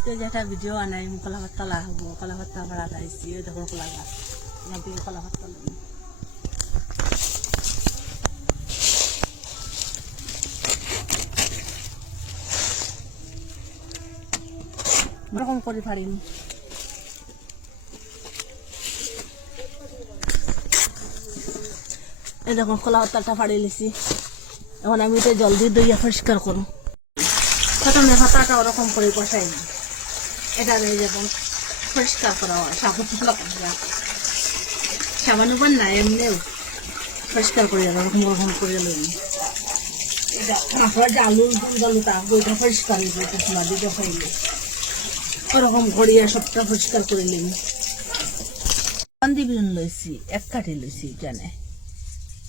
আজকে যেটা ভিডিও আনাই কলা পাত্তা লাগাবো কলা পাত্তা ভাড়া লাইছি ওই দেখো কলা গাছ এখান থেকে কলা পাত্তা লাগবে এরকম করে পারিনি এই দেখুন খোলা হত্যাটা ফাড়ি লিছি। এখন আমি এটা জলদি দইয়া পরিষ্কার করুন প্রথমে হাতাটা ওরকম করে কষাই নি এটা পরিষ্কার করা, সাবুন সাবান উপান না, এমনিও পরিষ্কার করে ওরকম করে এক কাঠি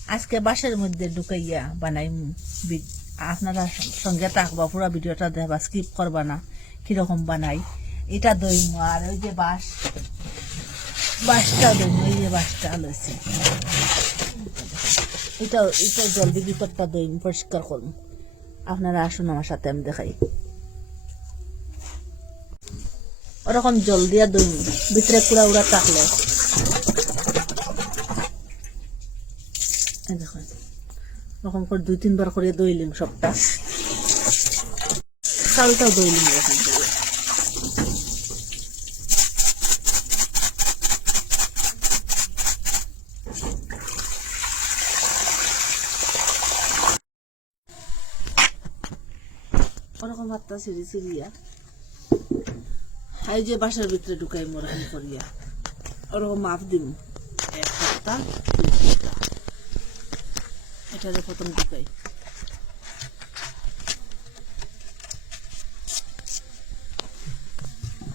আজকে বাসের মধ্যে ঢুকাইয়া বানাইম বি- আপনারা সঙ্গে থাকবা, পুরা ভিডিওটা দেখবা স্কিপ করবা না, কীরকম বানাই। এটা দইম, আর ওই যে বাস বাসটা দইম ওই যে বাসটা লইছি এটা এটা জলদি ভিতরটা দইম, পরিষ্কার করুন। আপনারা আসুন আমার সাথে, আমি দেখাই। ওরকম জল দিয়া দইম, ভিতরে কুড়া উড়া থাকলে। দেখুন এরকম করে দুই, তিনবার করে দইলিম সবটা। চালটাও দইলিম এরকম। করে ওরকম হাতটা সিঁড়ি হাই এই যে বাসার ভিতরে ঢুকাই মোরকম করিয়া। ওরকম মাপ দিম। এক সপ্তাহ, দুই সপ্তাহ। এটারে প্রথম ঢুকাই।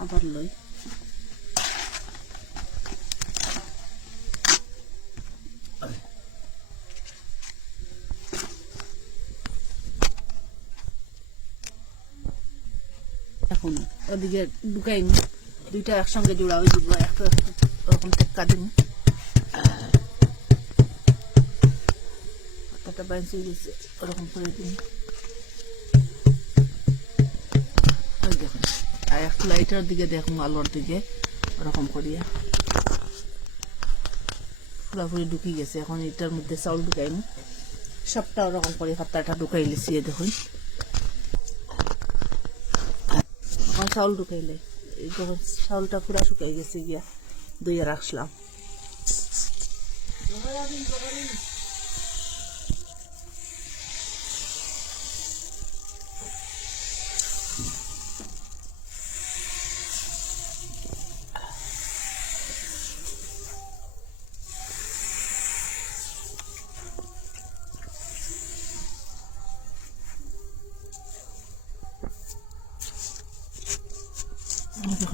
আবার লই। এখন ওদিকে ঢুকাই দুইটা একসঙ্গে জোড়া ওই দিব একটা ওরকম টেক্কা ওরকম করে দিন দেখুন, আর একটু লাইটার দিকে দেখুন, আলোর দিকে ওরকম করিয়া। পুরাপুরি ঢুকি গেছে, এখন এটার মধ্যে চাউল ঢুকাইম। সবটা ওরকম করে পাতাটা ঢুকাই লিছি দেখুন এখন চাউল ঢুকাইলে যখন চাউলটা পুরা শুকাই গেছে গিয়া দইয়া রাখলাম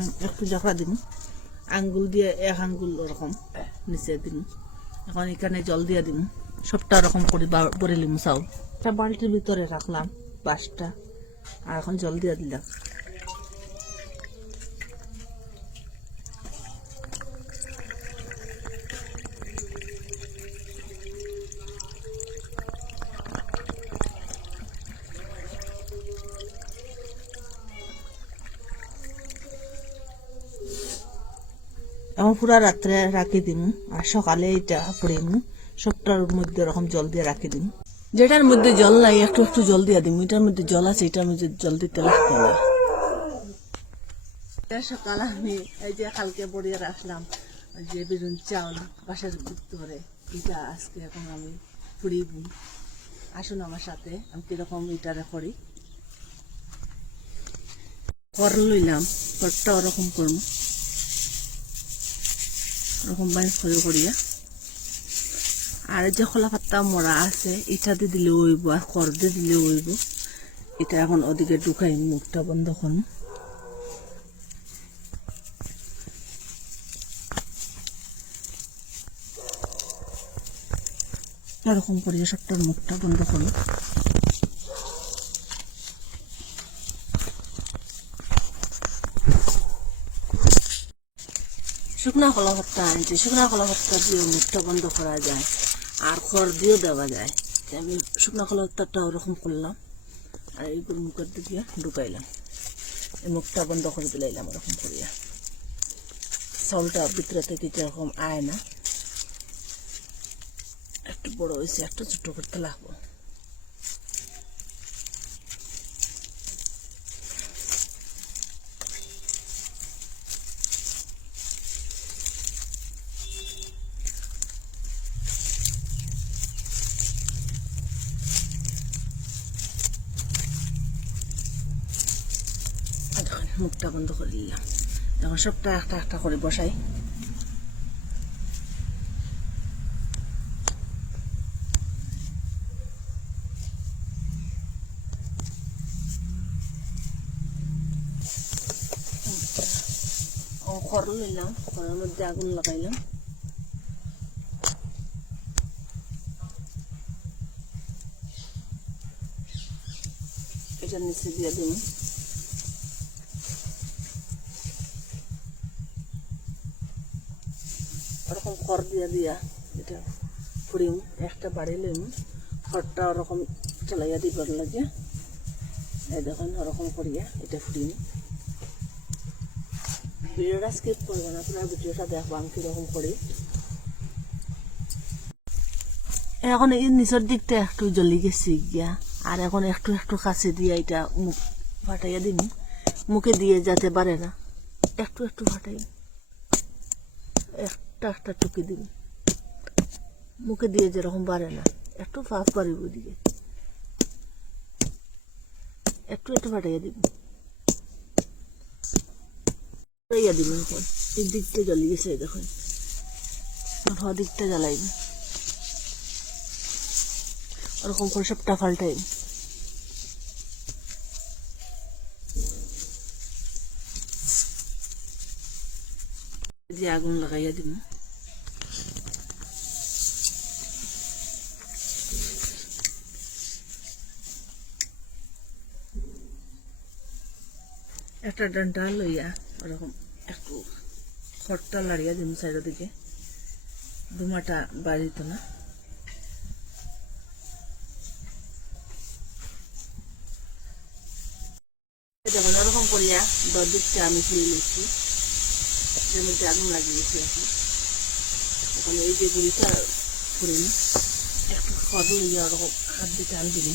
যখন একটু জাফা দিন আঙ্গুল দিয়ে এক আঙ্গুল ওরকম নিচে দিন এখন এখানে জল দিয়ে দিন সবটা ওরকম করে বা- ভরে লিম চাউল। একটা বালতির ভিতরে রাখলাম বাসটা আর এখন জল দিয়ে দিলাম। এখন পুরা রাত্রে রাখি দিম, আর সকালে এটা পড়িম, সবটার মধ্যে ওরকম জল দিয়ে রাখি দিম। যেটার মধ্যে জল নাই, একটু একটু জল দিয়ে দিম, এটার মধ্যে জল আছে, এটার মধ্যে জল দিতে লাগতো না। সকাল আমি এই যে কালকে বড়িয়ে রাখলাম যে বেরুন চাউল বাসার ভিতরে এটা আজকে এখন আমি পুড়িব। আসুন আমার সাথে, আমি কীরকম এটারে করি। কর লইলাম করটা ওরকম করব। বাইশ করে করিয়া। আর যে খোলা পাত্তা মরা আছে এটাতে দিলে হইব আর খড়দে দিলে হইব। এটা এখন ওদিকে ঢুকাই, মুখটা বন্ধ করুন। এরকম করিয়া সবটার মুখটা বন্ধ করুন। শুকনা কলা আনছি। শুকনা কলা ভর্তা দিয়ে মুখটা বন্ধ করা যায়, আর খড় দিয়েও দেওয়া যায়। আমি শুকনা কলা ভর্তাটা ওরকম করলাম, আর এইগুলো মুখের দিকে ঢুকাইলাম। এই মুখটা বন্ধ করে দিলাম ওরকম করিয়া। চাউলটা ভিতরে থেকে যেরকম আয় না, একটু বড় হয়েছে একটু ছোট করতে লাগবো আর দেখুন মুখটা বন্ধ করে দিলাম। এখন সবটা একটা একটা করে বসাই। ও খড় নিলাম খড়ের মধ্যে আগুন লাগাইলাম। এটা নিচে দিয়ে দিন। ওরকম খড় দিয়া দিয়া। এটা ফুড়িম একটা বাড়ি খড়টা ওরকম চালাইয়া দিবার লাগে এই দেখুন ওরকম করিয়া এটা ফুড়িম ভিডিওটা স্কিপ করবেন আপনার ভিডিওটা দেখবাম কীরকম করি এখন এই নিচের দিকটা একটু জ্বলি গেছি গিয়া। আর এখন একটু একটু কাছে দিয়া এটা মুখ ফাটাইয়া দিন মুখে দিয়ে যেতে পারে না। একটু একটু ফাটাই একটা একটা টুকি দিন মুখে দিয়ে যেরকম পারে না, একটু ফাফ পারিব দিকে একটু একটু ফাটাইয়া দিব। ফাটাইয়া দিব এখন। এই দিকটা জ্বলি গেছে দেখুন। দিকটা জ্বালাইব। ওরকম করে সবটা ফাল্টাইব। যে আগুন লাগাইয়া দিব একটা ডান্টা লইয়া ওরকম একটু খড়টা লাড়িয়া দিন সাইডের দিকে ধুমাটা বাড়িত না দেখুন ওরকম করিয়া দর দিকটা আমি ফুলে নিচ্ছি এর মধ্যে আগুন লাগিয়েছি এখন এখন এই যে গুড়িটা ফুলে নি একটু খড় লইয়া ওরকম হাত দিয়ে টান দিবি।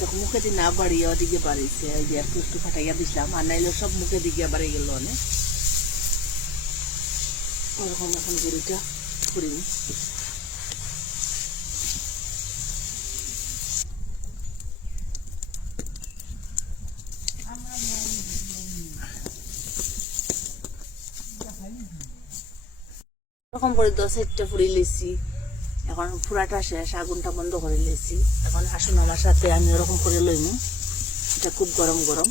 দেখো, মুখে দিয়ে না বাড়িয়ে ওদিকে বাড়িয়েছে ওই যে একটু একটু ফাটাইয়া দিছিলাম, আর নাইলে সব মুখে দিকে বাড়ি গেল অনেক। ওরকম এখন গরুটা করিনি এরকম করে দশ একটা ফুড়ি লেছি এখন ফুরাটা শেষ, আগুনটা বন্ধ করে লেছি এখন আসুন আমার সাথে, আমি ওরকম করে লইম। এটা খুব গরম গরম।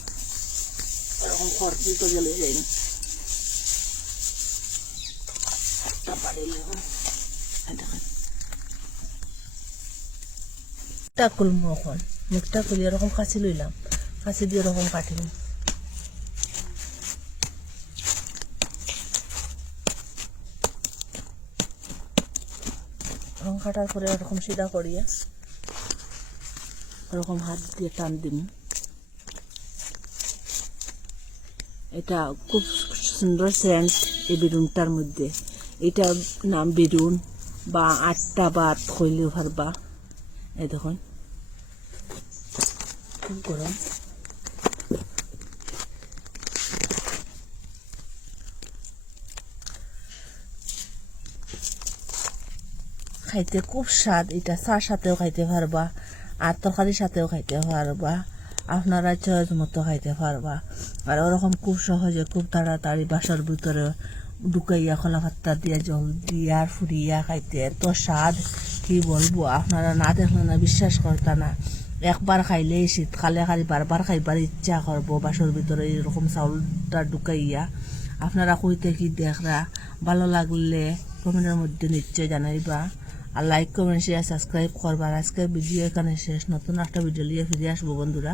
এরকম খড় তো জ্বলে যায়নি। একটা বাড়ি লইম। মুখটা খুলবো মুখটা খুলি এরকম কাছি লইলাম। কাছি দিয়ে এরকম কাটিনি রং কাটার পরে এরকম সিধা করিয়া ওরকম হাত দিয়ে টান দিন। এটা খুব সুন্দর সেন্ট এই বেলুনটার মধ্যে। এটা নাম বেলুন বা আটটা বাত হইলেও পারবা। এই দেখুন। খুব গরম। খাইতে খুব স্বাদ, এটা চার সাথেও খাইতে পারবা, আর তরকারির সাথেও খাইতে পারবা, আপনারা চয়েস মতো খাইতে পারবা। আর ওরকম খুব সহজে, খুব তাড়াতাড়ি বাসার ভিতরে ঢুকাইয়া খোলা ভাতটা দিয়ে জল দিয়া ফুরিয়া খাইতে এত স্বাদ, কি বলব, আপনারা না দেখলে না বিশ্বাস করতা না। একবার খাইলেই শীতকালে খালি বারবার খাইবার ইচ্ছা করব, বাসর ভিতরে এরকম চাউলটা ঢুকাইয়া। আপনারা কইতে কি দেখরা, ভালো লাগলে কমেন্টের মধ্যে নিশ্চয় জানাইবা। আর লাইক কমেন্ট শেয়ার সাবস্ক্রাইব করবার। আজকের ভিডিও এখানে শেষ। নতুন একটা ভিডিও নিয়ে ফিরে আসব, বন্ধুরা।